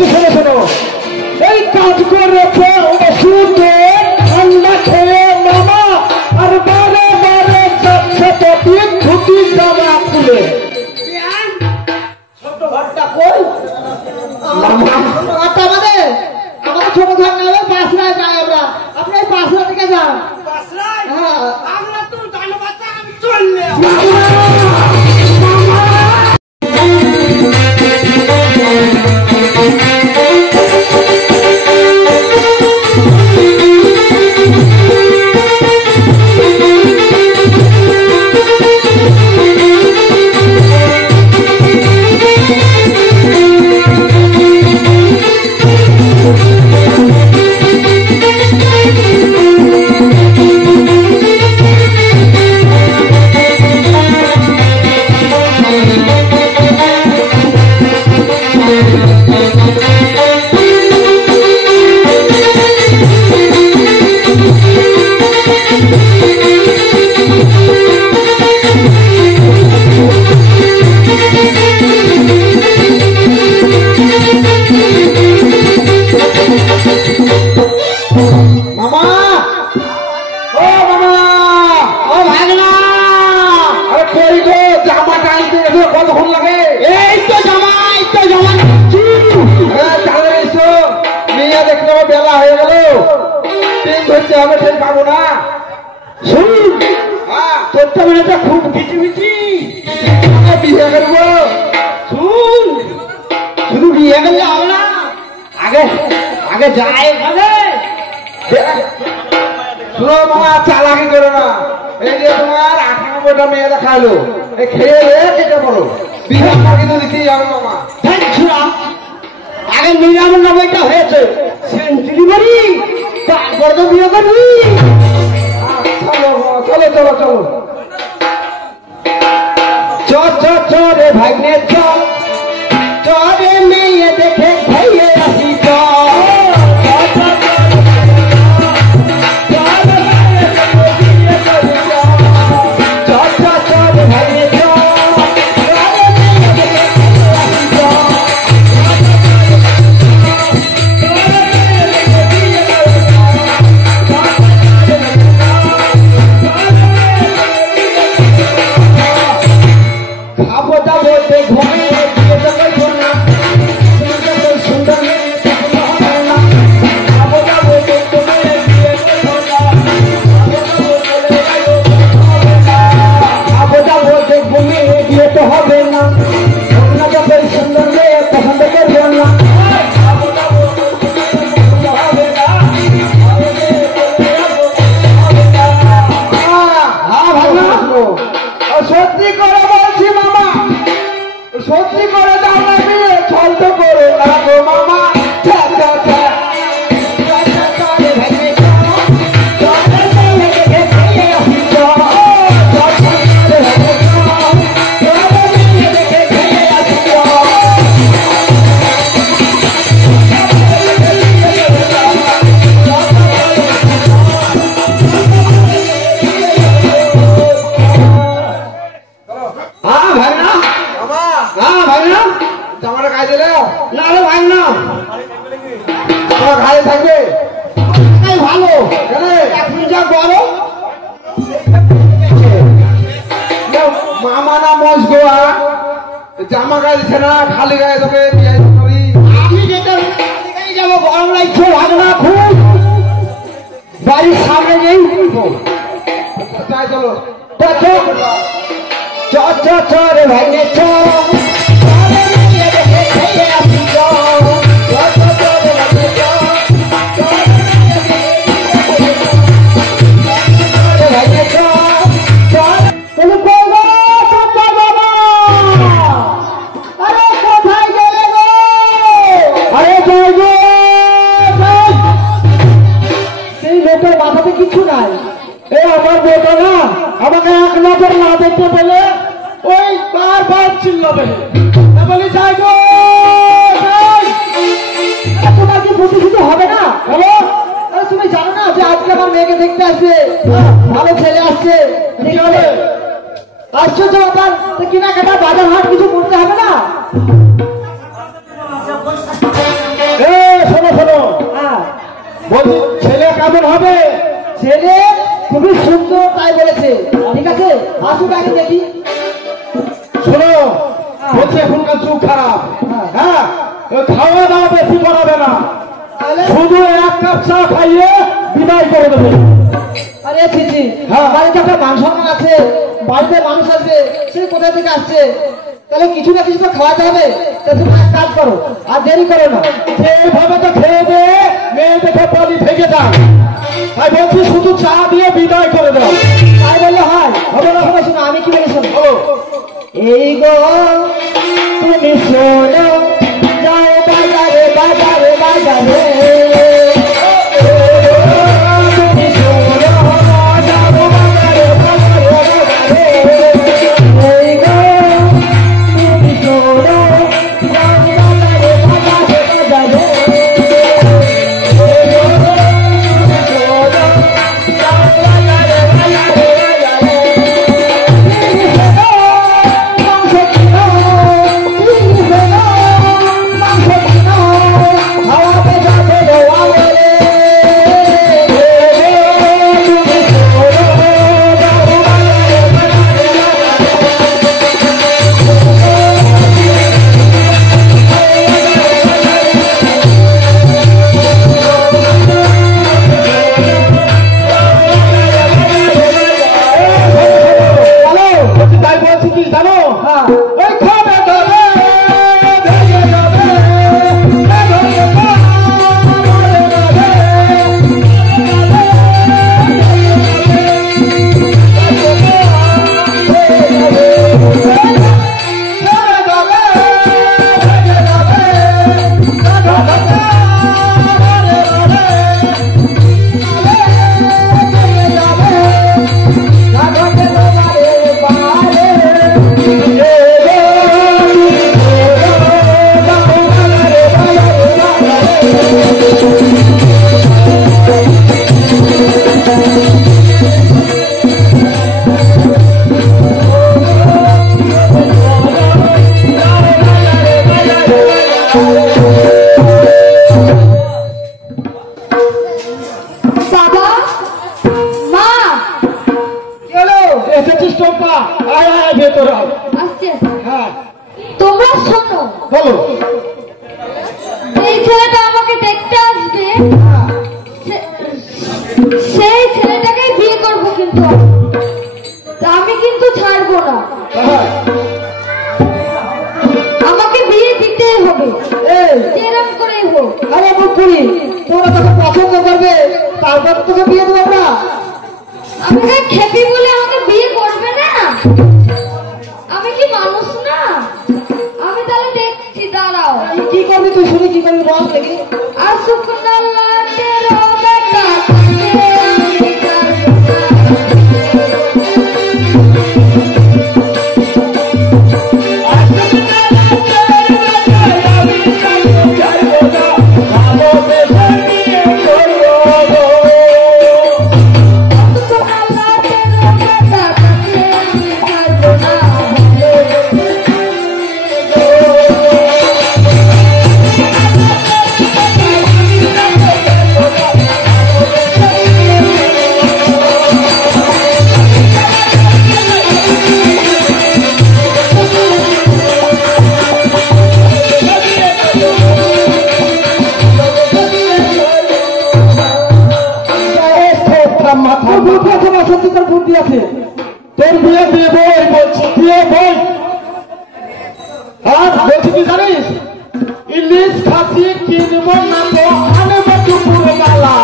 একটু শোনো শোনো, এই কাজ করেছে ওষুধে ঠান্ডা খেয়ে মামা, আর বারে বারে যাচ্ছে প্রতি ধুতি জামা খুলে। ছোট ঘরটা কই মামা? আমাদের ছোট ঘর নেবে পাঁচরায় যাই আমরা। আপনি এই পাঁচরা থেকে যান। হ্যাঁ আমরা তো জানবাচ্চা, আমি চললে খুব কিচিমিচি বিয়ে করবো। শুধু বিয়ে করলে হবে না, আগে আগে যাই শুনো মামা, চালাকি করো না। এই যে তোমার 98টা মেয়ে দেখালো, এই খেয়ে কেটে পড়ো, বিয়ে কিন্তু দিতেই হবে মামা। আগে 99টা হয়েছে, সেঞ্চুরি মারি তারপর তো বিয়ে করবি। চলো চলো চলো চরে ভাগ্নে চরে মেয়ে দেখে খাইয়ে আসি জামা গায়ে দিচ্ছে না, খালি গায়ে তোকে আমি যেটা যাবো গরম লাগছে ভাগনা খুব বাড়ির সামনে নেই। তাই চলো রে ভাই মাথাতে কিছু নাই। এই আমার বেটা না আমাকে 1 নজর না দেখতে পেলে ওই বারবার চিল্লাবে, বলি যাই গো তোমার কি প্রতিষ্ঠিত হবে না? বলো তুমি জানো না যে আজকে আমার মেয়েকে দেখতে আসবে, ভালো ছেলে আসছে, ঠিক হবে আশ্চর্য ব্যাপার। কেনাকাটা বাজার হাট কিছু করতে হবে না? বলছি ছেলে কেমন হবে? ছেলে খুবই সুন্দর তাই বলেছে। ঠিক আছে আসুক আগে দেখি। শোনো, বলছে এখনকার যুগ খারাপ। হ্যাঁ, খাওয়া দাওয়া বেশি করাবে না, শুধু এক কাপ চা খাইয়ে বিদায় করে দেবে। আরে চিঠি বাড়িতে একটা মান সম্মান আছে, বাড়িতে মানুষ আসবে, সে কোথা থেকে আসছে, তাহলে কিছু না কিছু তো খাওয়াতে হবে। তা তুমি এক কাজ করো, আর দেরি করো না। এইভাবে তো খেয়ে দিয়ে মেয়ে দেখে পানি থেকে যান, তাই বলছি শুধু চা দিয়ে বিদায় করে দাও। তাই বললে হয়? হবে না, হবে। শোনো আমি কি বলি শোনো। এই গো তুমি শোনো, যাও বাজারে বাজারে বাজারে, তুমি শোনো, যাও বাজারে বাজারে বাজারে, এই গো তুমি শোনো, যাও বাজারে বাজারে বাজারে, তোমরা শোনো, বলো। এই ছেলেটা আমাকে দেখতে আসবে, সেই ছেলেটাকে বিয়ে করবো, কিন্তু আমি কিন্তু ছাড়বো না, আমাকে বিয়ে দিতেই হবে, যেরকম করেই হোক। আরে মুখপুরি, তোমরা তোকে পছন্দ করবে, তারপর তোকে বিয়ে দেবো আমরা। আমাকে খেপি বলে আমাকে বিয়ে করবে না? আমি কি মানুষ না? আমি তাহলে দেখছি, দাঁড়াও। কি করবি তুই, শুনি কি করবি বল দেখি। আসুক না লাটের বেটা, বুদ্ধি আছে। তোর বিয়ে দিয়ে বই বলছি, দিয়ে বই। আর বলছি কি জানিস, ইলিশ খাসি কিনবো না তো আনবো দুপুর বেলা,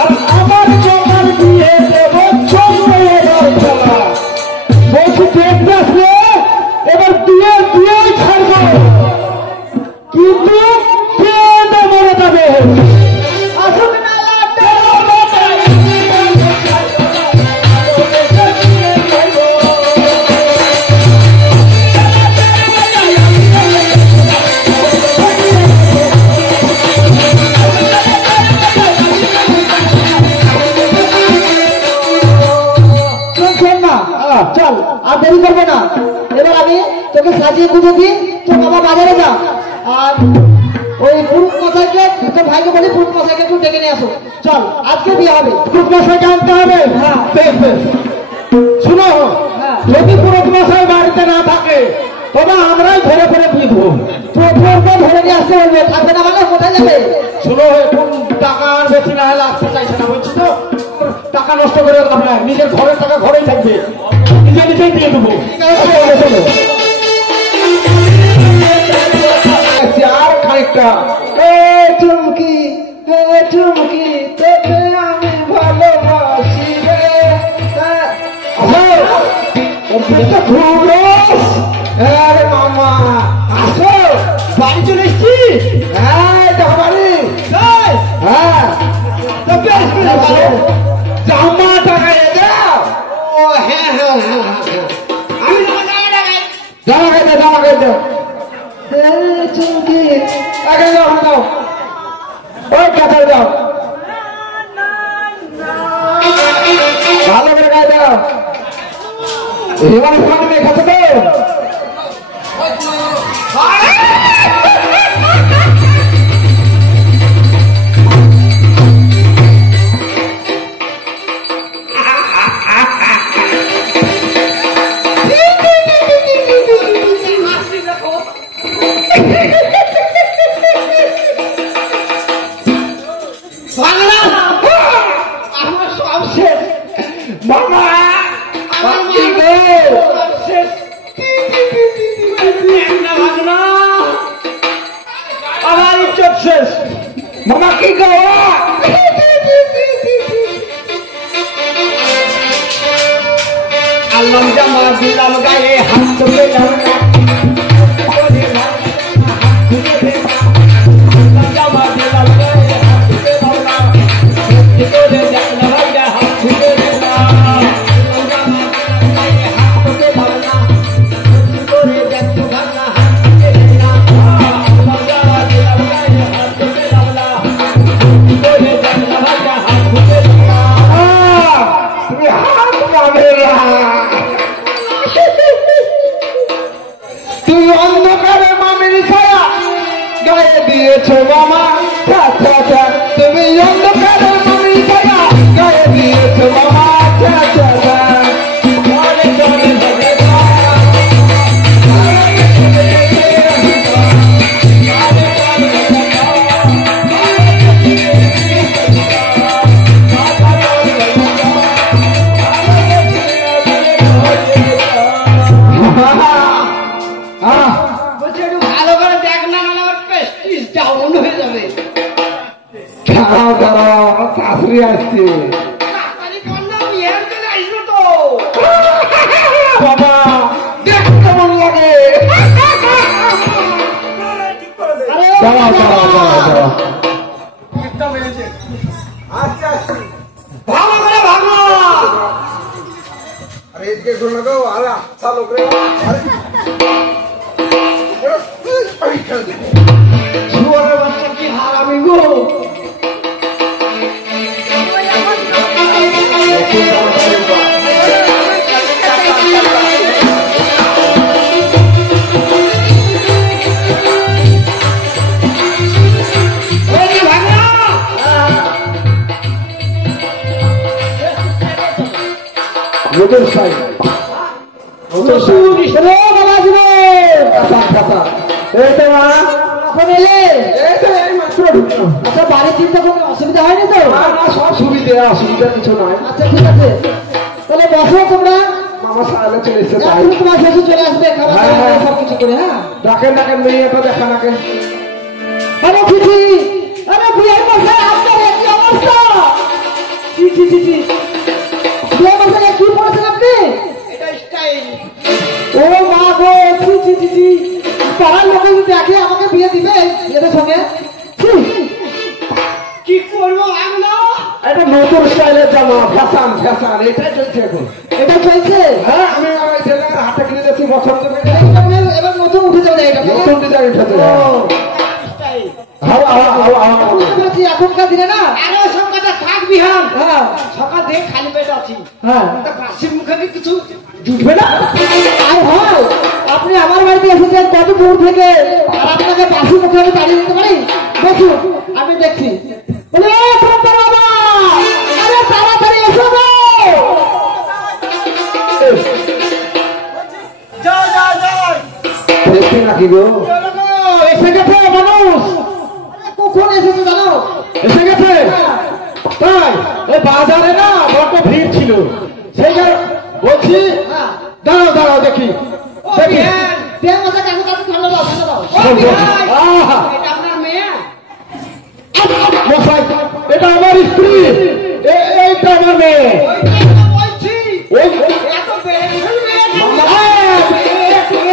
আর আমার জমার বিয়ে দেবো চলবে এবার খেলা। বলছি দেখতে আসলে এবার দিয়ে দিয়েই ছাড়বো, কিন্তু কে মরে যাবে। আসুক না চল, আর দেরি করবে না। এবার আমি তোকে সাজিয়ে পুজো দিই, তোর বাবা বাজারে যা, আর ওই পুরুষ মশাইকে তোর ভাইকে বলি পুরুষ মশাইকে একটু ডেকে নিয়ে আসো। চল আজকে বিয়ে হবে। পুরুষ মশাইকে আনতে হবে। হ্যাঁ বেশ বেশ। শুনো, হ্যাঁ। যদি পুরুষ মশাই বাড়িতে না থাকে তবে আমরাই ধরে ধরে বিধব। প্রথমকে ধরে নিয়ে আসতে বলবে, থাকবে না মানে কোথায় যাবে? শুনো, এখন টাকা আর বেশি না হলে আসতে চাইছে না, বলছি তো টাকা নষ্ট করে লাভ নাই, নিজের ঘরের টাকা ঘরেই থাকবে, নিজে নিজেই দিয়ে দেবো। আর খানিকটা চুমকি চুমকি তোকে আমি ভালোবাসি রে। আরে মামা আসো, বাড়ি চলে এসছি। হ্যাঁ দেখো বাড়ি। হ্যাঁ তো বেশ জামা টাকা দাও। ও হ্যাঁ হ্যাঁ হ্যাঁ হ্যাঁ, আমি জামা খাইতে জামা খাইতে চুমকি আগে যাও, দাও ওই কাতার দাও, ভালো করে গায়ে দাও। এবারে পানি মেয়ে খাচ্ছে তো আমার সব শেষ মামা, আমার ইজ্জত শেষ মামা, কি গো আল্লাহ জামা দিলাম গায়ে, হাত তুলে জামা দিলাম গায়ে, হাত তুলে তুমি অন্ধকারে মামির ছায়া গায়ে দিয়েছো মামা, তুমি অন্ধকারে মামির ছায়া গায়ে দিয়েছো মামা। ভালো করে দেখ না, মানে আমার প্রেস্টিজ ডাউন হয়ে যাবে। দাঁড়াও দাঁড়াও, আমার শাশুড়ি আসছে। বাবা দেখ কেমন লাগে। দাঁড়াও দাঁড়াও দাঁড়াও দাঁড়াও, ভালো করে ভাগো। আরে এদিকে ঘুরে গো, আরে চালু করে। শুয়ারের বাচ্চা কি হারামি গো। নতুন সাইড আচ্ছা বাড়ির চিন্তা কোনো অসুবিধা হয়নি তো? সব সুবিধা, অসুবিধা কিছু নয়। আচ্ছা ঠিক আছে, তাহলে বসো তোমরা। মামা সারালে চলে এসছে, এখন তোমার শ্বশুর চলে আসবে, খাবার দাবার সব কিছু করে। হ্যাঁ ডাকেন ডাকেন, মেয়েটা দেখা নাকে। আরে ছিছি, আরে বিয়ের মশাই আপনার কি অবস্থা? ছি ছি ছি ছি, বিয়ের মশাই কি পড়েছেন আপনি? ও মা গো, ছি ছি ছি ছি, পাড়ার লোকে যদি দেখে আমাকে বিয়ে দিবে এদের সঙ্গে? কি করবো আমরা? এটা নতুন স্টাইলের জামা, ফ্যাশন ফ্যাশন, এটাই চলছে এখন। এটা চলছে? হ্যাঁ, আমি আমার ছেলের হাতে কিনে দিয়েছি বছর থেকে। এবার নতুন উঠে যাবে এটা, নতুন ডিজাইন উঠেছে। এখনকার দিনে না আরো সব কথা থাকবি। হ্যাঁ হ্যাঁ সকাল থেকে খালি পেট আছি, হ্যাঁ পাশের মুখে কিছু জুটবে না। আর হয় আপনি আমার বাড়িতে এসেছেন কত দূর থেকে, আর আপনাকে বাসি মুখে আমি দাঁড়িয়ে দিতে পারি? বসুন, আমি দেখছি। বলে, "ও টুম্পা বাবা, আরে তাড়াতাড়ি এসো গো।" দেখছি নাকি গো? এসে গেছে মানুষ। আরে কখন এসেছে জানো? এসে গেছে তাই? ওই বাজারে না বড্ড ভিড় ছিল, সেই জন্য বলছি হ্যাঁ। দাঁড়াও দাঁড়াও দেখি দেখি। দেহ মাথা কাছে কাছে ঠান্ডা দাও, ঠান্ডা দাও। আহা! মশাই, এটা আমার স্ত্রী, এইটা আমার মেয়ে। ওই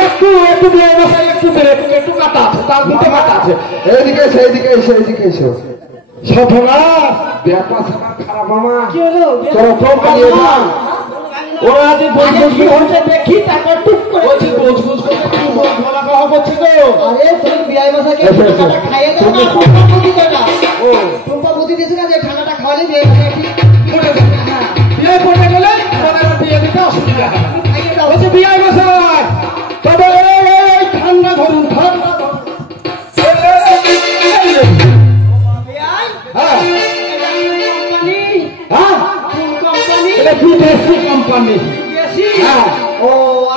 একটু একটু দিয়ে মশাই, একটু কাটা আছে, তার দুটো কাটা আছে। এইদিকে এসো, এইদিকে এসো, এইদিকে এসো। সফলা ব্যাপার স্যাপার খারাপ মামা। কি হলো? চলো চল পালিয়ে যান। ওরা আজ কি হচ্ছে দেখি, তারপর টুক করে বলছি গোছগোছ করে একটু বলা কওয়া করছে তো। আরে তুমি বিয়াই মশাকে এসো, এসো। ঠান্ডাটা খাইয়ে দাও না, টুম্পা বুদ্ধি দাও না। টুম্পা বুদ্ধি দিয়েছে না যে ঠান্ডাটা খাওয়ালে বিয়াই মশাই ঠিক পড়ে যাবে। হ্যাঁ, বিয়ে পড়ে গেলে ওনারা বিয়ে দিতে অসুবিধা হবে। খাইয়ে দাও। বলছে বিয়ে মশাই, তবে এই ঠান্ডা ধরুন, ঠান্ডা ধরুন। হ্যাঁ হ্যাঁ, এটা বিদেশি কোম্পানি। হ্যাঁ, ও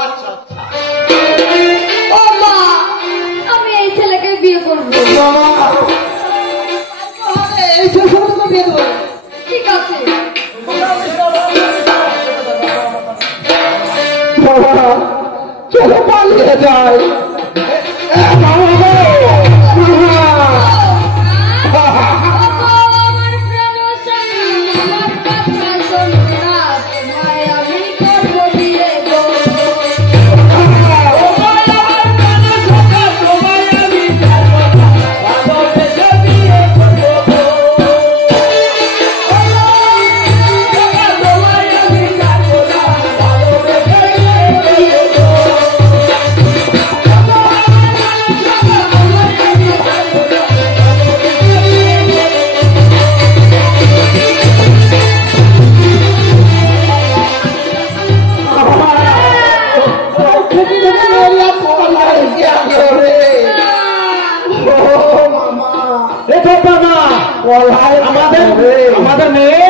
আচ্ছা আচ্ছা। ও মা, আমি এই ছেলেকে বিয়ে করবো। মামা এই ছেলে সঙ্গে তো বিয়ে দেবো। ঠিক আছে। বাবা, চলো পালিয়ে যাই। মামা গো, মামা। আমার প্রাণ সোনা, আমার কথা শোনো না, তোমায় আমি করবো বিয়ে গো। আমাদের মেয়ে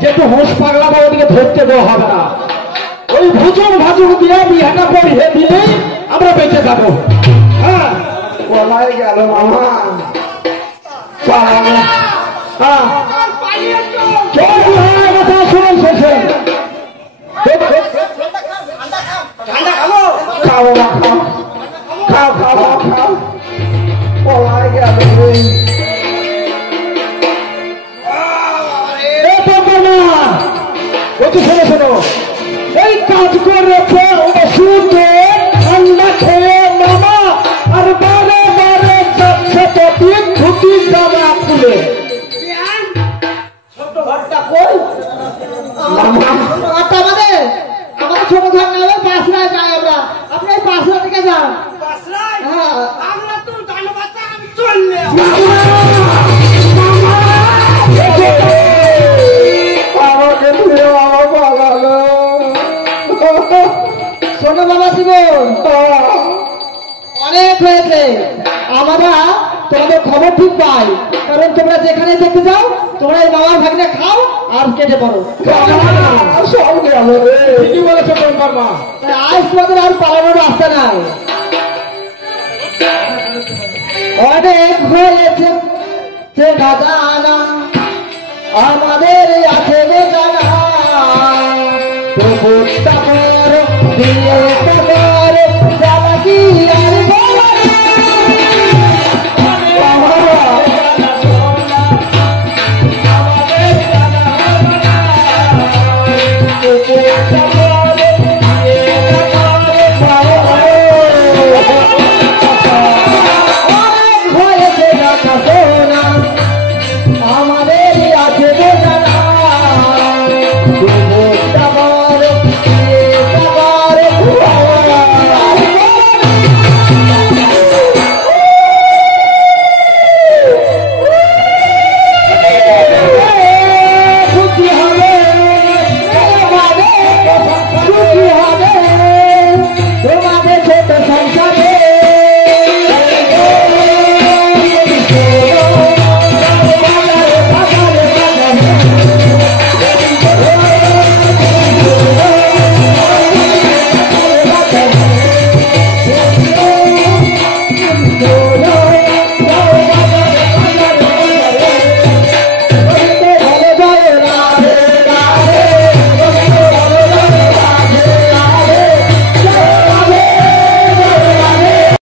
যেহেতু হোস পাগলা বা ওদিকে ধরতে দেওয়া হবে না, ওই ভুজুর ভাজুর দিয়ে বিয়েটা পড়িয়ে দিলেই আমরা বেঁচে যাবো। হ্যাঁ, বলাই গেল মামা। হ্যাঁ, চল হয়ে গেছে, শুনুন শেষে। খাও না, খাও খাও খাও খাও খাও, বলাই গেল রে। শোনো শোনো, এই কাজ করেছে ওষুধে ঠান্ডা খেয়ে মামা, আর বারে বারে যাচ্ছে প্রতিদিন ধুতি জামা খুলে। ছোট ঘরটা কই? ঘরটা আমাদের ছোট ঘর না, ওই পাঁচরায় যাই আমরা। আপনি ওই পাঁচরা থেকে যান। হ্যাঁ, আমাকে ধুয়ে বাবা পালালো। শোনো বাবা জীবন, অনেক হয়েছে। আমরা তোমাদের খবর ঠিক পাই, কারণ তোমরা যেখানে দেখতে যাও তোমরা এই বাবার ভাগনে খাও আর কেটে পড়ো। সব গেল রে, ঠিকই বলেছে তোমার মা। তাই আজ তোমাদের আর পালানোর রাস্তা নাই। অনেক হয়েছে সে না জানা, আমাদের আছে জানা, তবু তারপর দিয়ে